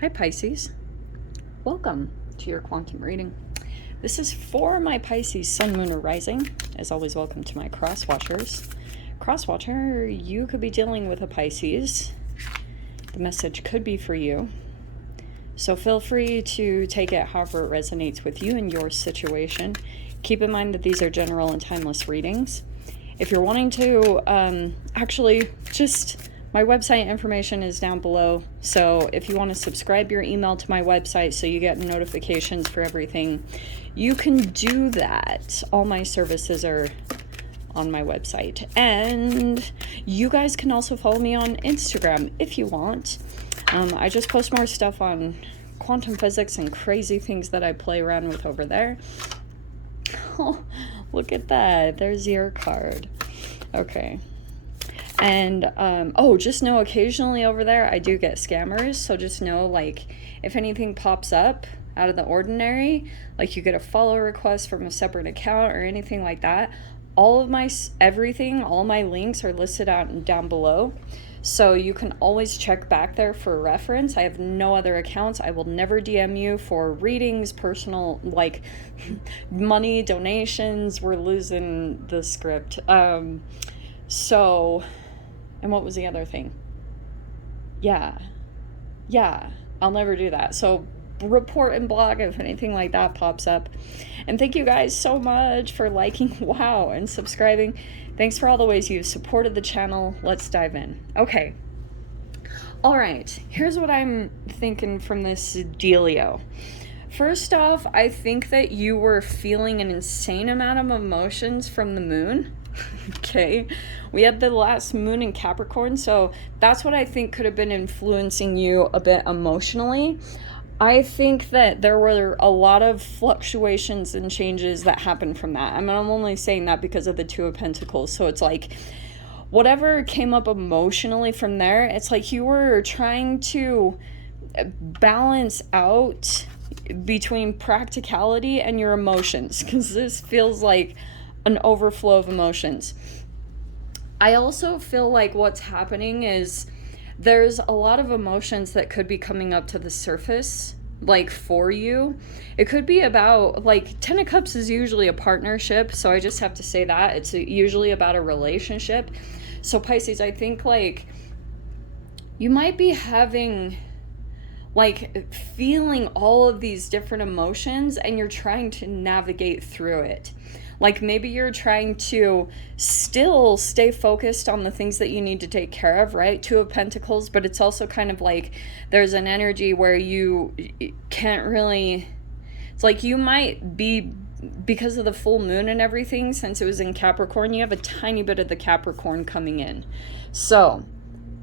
Hi Pisces, welcome to your quantum reading. This is for my Pisces Sun, Moon, or Rising. As always, welcome to my cross-watchers. Cross-watcher, you could be dealing with a Pisces. The message could be for you. So feel free to take it however it resonates with you and your situation. Keep in mind that these are general and timeless readings. If you're wanting to, my website information is down below. So if you want to subscribe your email to my website so you get notifications for everything, you can do that. All my services are on my website. And you guys can also follow me on Instagram if you want. I just post more stuff on quantum physics and crazy things that I play around with over there. Oh, look at that. There's your card. Okay. And, just know occasionally over there I do get scammers. So just know, like, if anything pops up out of the ordinary, like you get a follow request from a separate account or anything like that, all of my links are listed out and down below. So you can always check back there for reference. I have no other accounts. I will never DM you for readings, personal, like money, donations. We're losing the script. And what was the other thing? Yeah, I'll never do that. So report and blog if anything like that pops up. And thank you guys so much for liking, wow, and subscribing. Thanks for all the ways you've supported the channel. Let's dive in. Okay. All right, here's what I'm thinking from this dealio. First off, I think that you were feeling an insane amount of emotions from the moon. Okay, we had the last moon in Capricorn, so that's what I think could have been influencing you a bit emotionally. I think that there were a lot of fluctuations and changes that happened from that. I mean, I'm only saying that because of the Two of Pentacles, so it's like whatever came up emotionally from there, it's like you were trying to balance out between practicality and your emotions, because this feels like an overflow of emotions. I also feel like what's happening is there's a lot of emotions that could be coming up to the surface, like for you. It could be about, like, Ten of Cups is usually a partnership, so I just have to say that. It's usually about a relationship. So Pisces, I think, like, you might be having, like, feeling all of these different emotions and you're trying to navigate through it. Like, maybe you're trying to still stay focused on the things that you need to take care of, right? Two of Pentacles, but it's also kind of like there's an energy where you can't really, it's like you might be, because of the full moon and everything, since it was in Capricorn, you have a tiny bit of the Capricorn coming in. So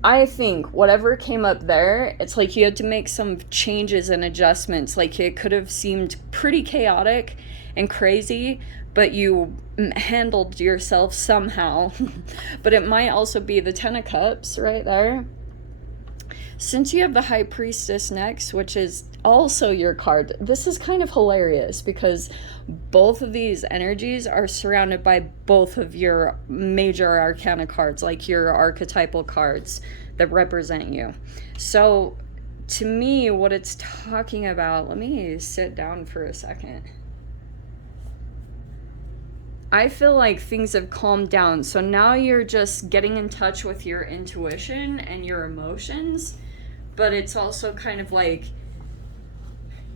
I think whatever came up there, it's like you had to make some changes and adjustments. Like, it could have seemed pretty chaotic and crazy, but you handled yourself somehow. But it might also be the Ten of Cups right there. Since you have the High Priestess next, which is also your card, this is kind of hilarious because both of these energies are surrounded by both of your major arcana cards, like your archetypal cards that represent you. So to me, what it's talking about, let me sit down for a second. I feel like things have calmed down. So now you're just getting in touch with your intuition and your emotions. But it's also kind of like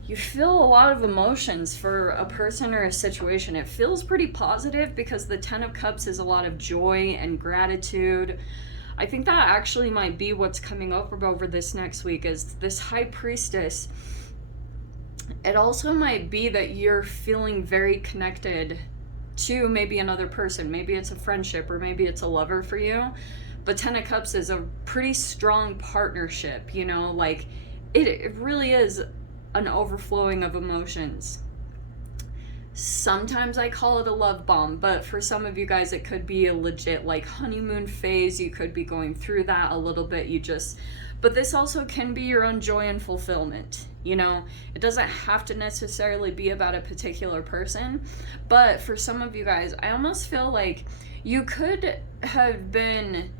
you feel a lot of emotions for a person or a situation. It feels pretty positive because the Ten of Cups is a lot of joy and gratitude. I think that actually might be what's coming over this next week is this High Priestess. It also might be that you're feeling very connected to maybe another person. Maybe it's a friendship or maybe it's a lover for you. But Ten of Cups is a pretty strong partnership, you know, like it really is an overflowing of emotions. Sometimes I call it a love bomb, but for some of you guys it could be a legit like honeymoon phase. You could be going through that a little bit. But this also can be your own joy and fulfillment. You know, it doesn't have to necessarily be about a particular person, but for some of you guys, I almost feel like you could have been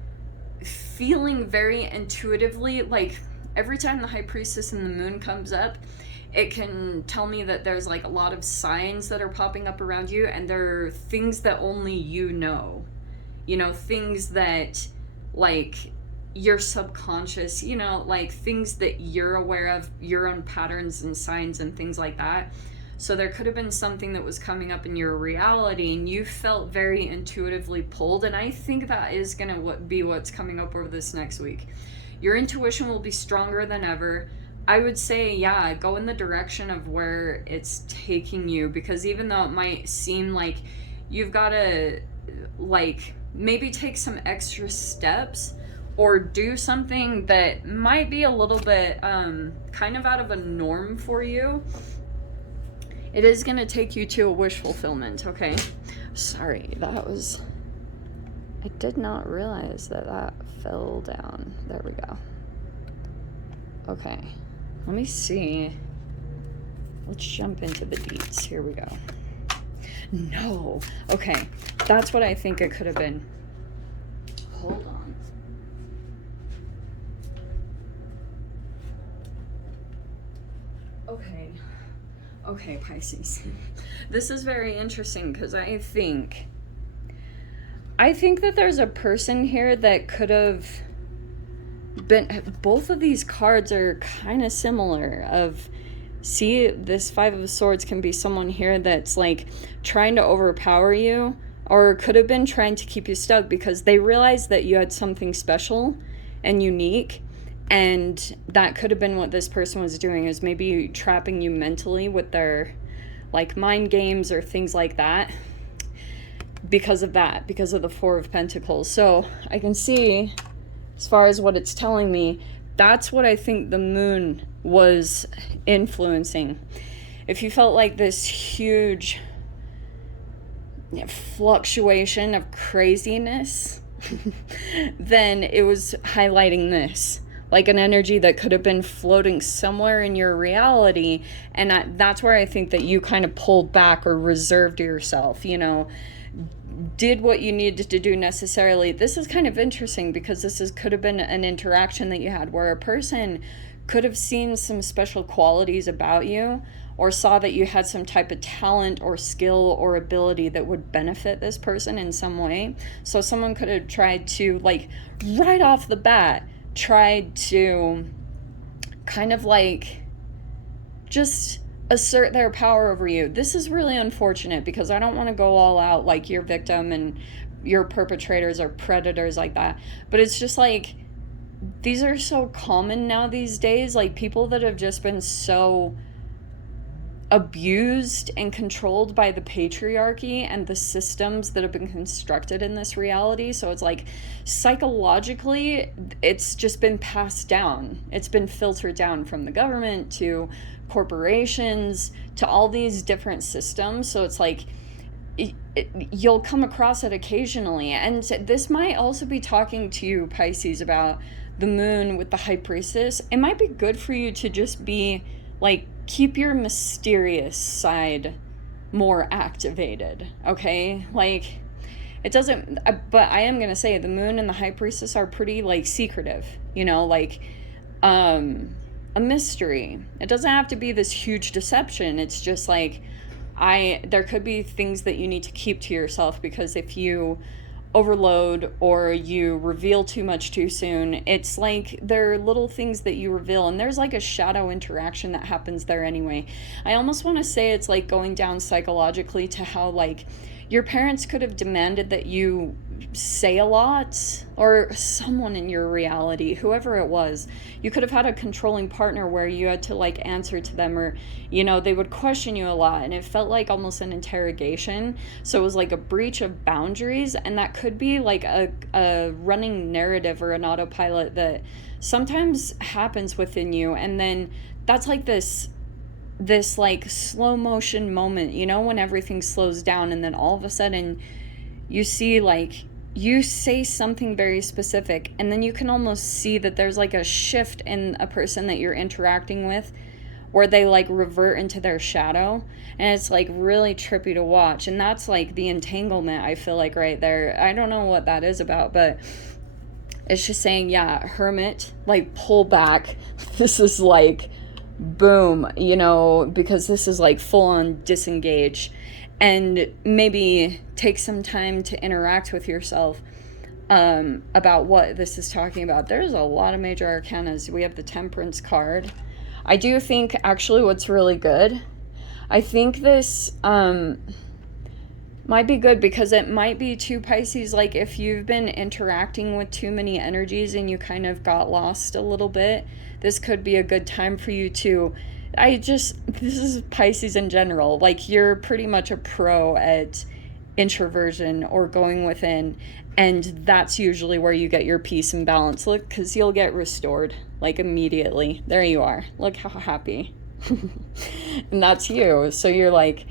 feeling very intuitively, like every time the High Priestess and the moon comes up, it can tell me that there's like a lot of signs that are popping up around you, and there are things that only you know. You know, things that like your subconscious, you know, like things that you're aware of, your own patterns and signs and things like that. So there could have been something that was coming up in your reality and you felt very intuitively pulled, and I think that is going to be what's coming up over this next week. Your intuition will be stronger than ever. I would say, yeah, go in the direction of where it's taking you, because even though it might seem like you've got to like maybe take some extra steps or do something that might be a little bit kind of out of a norm for you, it is going to take you to a wish fulfillment, okay? Sorry, I did not realize that fell down. There we go. Okay, let me see. Let's jump into the deets. Here we go. No. Okay, that's what I think it could have been. Hold on. Okay, Pisces. This is very interesting because I think that there's a person here that could have been, both of these cards are kind of similar. See, this Five of Swords can be someone here that's like trying to overpower you, or could have been trying to keep you stuck because they realized that you had something special and unique, and that could have been what this person was doing, is maybe trapping you mentally with their like mind games or things like that, because of the Four of Pentacles. So I can see, as far as what it's telling me, that's what I think the moon was influencing. If you felt like this huge fluctuation of craziness, then it was highlighting this, like an energy that could have been floating somewhere in your reality, and that's where I think that you kind of pulled back or reserved yourself, you know, did what you needed to do necessarily. This is kind of interesting because could have been an interaction that you had where a person could have seen some special qualities about you, or saw that you had some type of talent or skill or ability that would benefit this person in some way. So someone could have tried to, like, right off the bat, tried to kind of like just assert their power over you. This is really unfortunate because I don't want to go all out like your victim and your perpetrators or predators like that, but it's just like these are so common now these days, like people that have just been so abused and controlled by the patriarchy and the systems that have been constructed in this reality. So it's like psychologically it's just been passed down, it's been filtered down from the government to corporations to all these different systems. So it's like you'll come across it occasionally, and this might also be talking to you, Pisces, about the moon with the High Priestess. It might be good for you to just be like, keep your mysterious side more activated, okay? Like, it doesn't, but I am going to say the moon and the High Priestess are pretty, like, secretive, you know, like, a mystery. It doesn't have to be this huge deception. It's just like, there could be things that you need to keep to yourself, because if you overload or you reveal too much too soon, it's like there are little things that you reveal, and there's like a shadow interaction that happens there anyway. I almost want to say it's like going down psychologically to how like your parents could have demanded that you say a lot, or someone in your reality, whoever it was, you could have had a controlling partner where you had to like answer to them, or you know, they would question you a lot, and it felt like almost an interrogation. So it was like a breach of boundaries, and that could be like a running narrative or an autopilot that sometimes happens within you, and then that's like this like slow motion moment, you know, when everything slows down, and then all of a sudden you see like you say something very specific, and then you can almost see that there's like a shift in a person that you're interacting with where they like revert into their shadow, and it's like really trippy to watch. And that's like the entanglement, I feel like, right there. I don't know what that is about, but It's just saying, yeah, Hermit, like, pull back. This is like, boom, you know, because this is like full on disengage. And maybe take some time to interact with yourself about what this is talking about. There's a lot of major arcanas. We have the Temperance card. I do think actually what's really good, I think this might be good because it might be too, Pisces, like if you've been interacting with too many energies and you kind of got lost a little bit, this could be a good time for you to, this is Pisces in general, like you're pretty much a pro at introversion or going within, and that's usually where you get your peace and balance. Look, because you'll get restored like immediately. There you are. Look how happy. And that's you. So you're like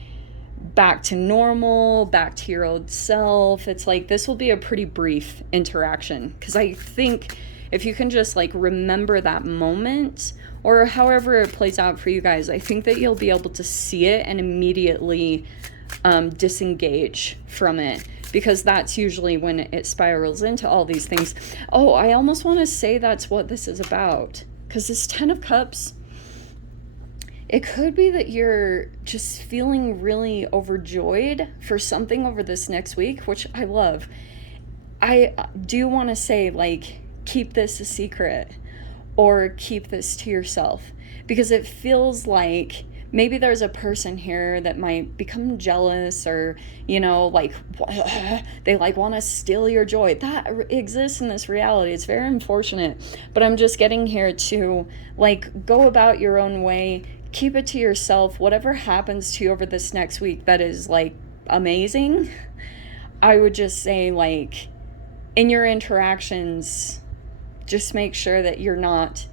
back to normal, back to your old self. It's like this will be a pretty brief interaction, because I think if you can just like remember that moment, or however it plays out for you guys, I think that you'll be able to see it and immediately disengage from it, because that's usually when it spirals into all these things. Oh, I almost want to say that's what this is about, because this 10 of Cups, it could be that you're just feeling really overjoyed for something over this next week, which I love. I do want to say, like, keep this a secret or keep this to yourself, because it feels like maybe there's a person here that might become jealous, or, you know, like, they like want to steal your joy. That exists in this reality. It's very unfortunate, but I'm just getting here to, like, go about your own way. Keep it to yourself. Whatever happens to you over this next week that is, like, amazing, I would just say, like, in your interactions, just make sure that you're not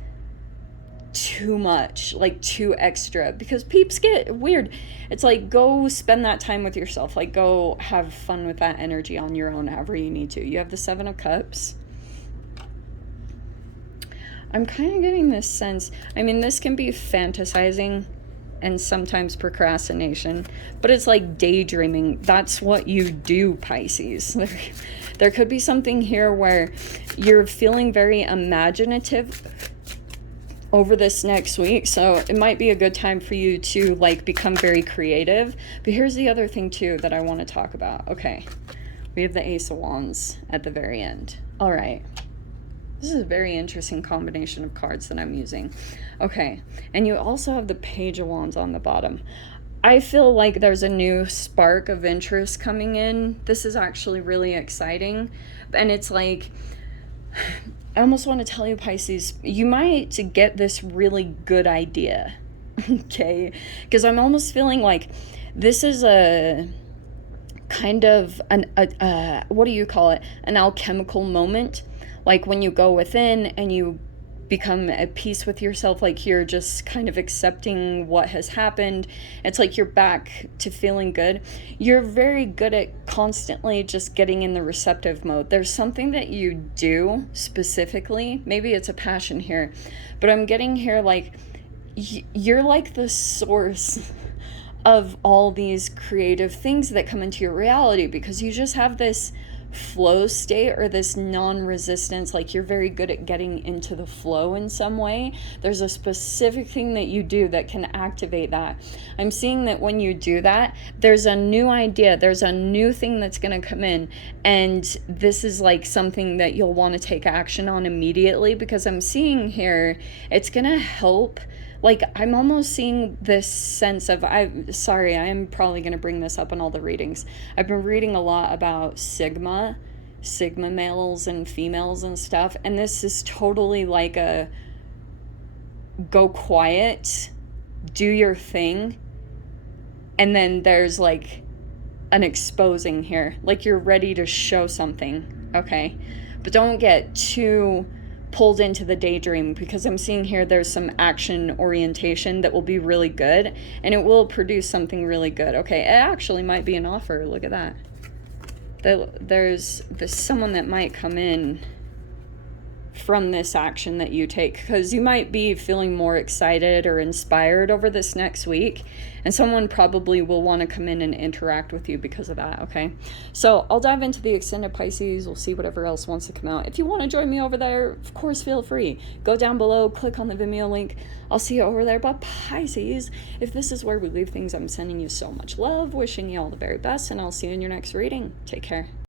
too much, like too extra, because peeps get weird. It's like, go spend that time with yourself, like go have fun with that energy on your own however you need to. You have the 7 of Cups. I'm kind of getting this sense, I mean, this can be fantasizing and sometimes procrastination, but it's like daydreaming. That's what you do, Pisces. There could be something here where you're feeling very imaginative over this next week, so it might be a good time for you to, like, become very creative. But here's the other thing too that I want to talk about. Okay, we have the Ace of Wands at the very end. All right, this is a very interesting combination of cards that I'm using. Okay, and you also have the Page of Wands on the bottom. I feel like there's a new spark of interest coming in. This is actually really exciting, and it's like, I almost want to tell you, Pisces, you might get this really good idea, okay? Because I'm almost feeling like this is a kind of what do you call it? An alchemical moment. Like when you go within and you become at peace with yourself, like you're just kind of accepting what has happened. It's like you're back to feeling good. You're very good at constantly just getting in the receptive mode. There's something that you do specifically, maybe it's a passion here, but I'm getting here like you're like the source of all these creative things that come into your reality, because you just have this flow state, or this non-resistance, like you're very good at getting into the flow in some way. There's a specific thing that you do that can activate that. I'm seeing that when you do that, there's a new idea, there's a new thing that's going to come in, and this is like something that you'll want to take action on immediately, because I'm seeing here it's going to help. Like, I'm almost seeing this sense of, I am probably going to bring this up in all the readings. I've been reading a lot about Sigma males and females and stuff, and this is totally like a go quiet, do your thing, and then there's like an exposing here, like you're ready to show something, okay? But don't get too pulled into the daydream, because I'm seeing here there's some action orientation that will be really good, and it will produce something really good. Okay, it actually might be an offer. Look at that. There's someone that might come in from this action that you take, because you might be feeling more excited or inspired over this next week, and someone probably will want to come in and interact with you because of that. Okay, so I'll dive into the extended Pisces. We'll see whatever else wants to come out. If you want to join me over there, of course, feel free. Go down below, click on the Vimeo link. I'll see you over there. But Pisces, if this is where we leave things, I'm sending you so much love, wishing you all the very best, and I'll see you in your next reading. Take care.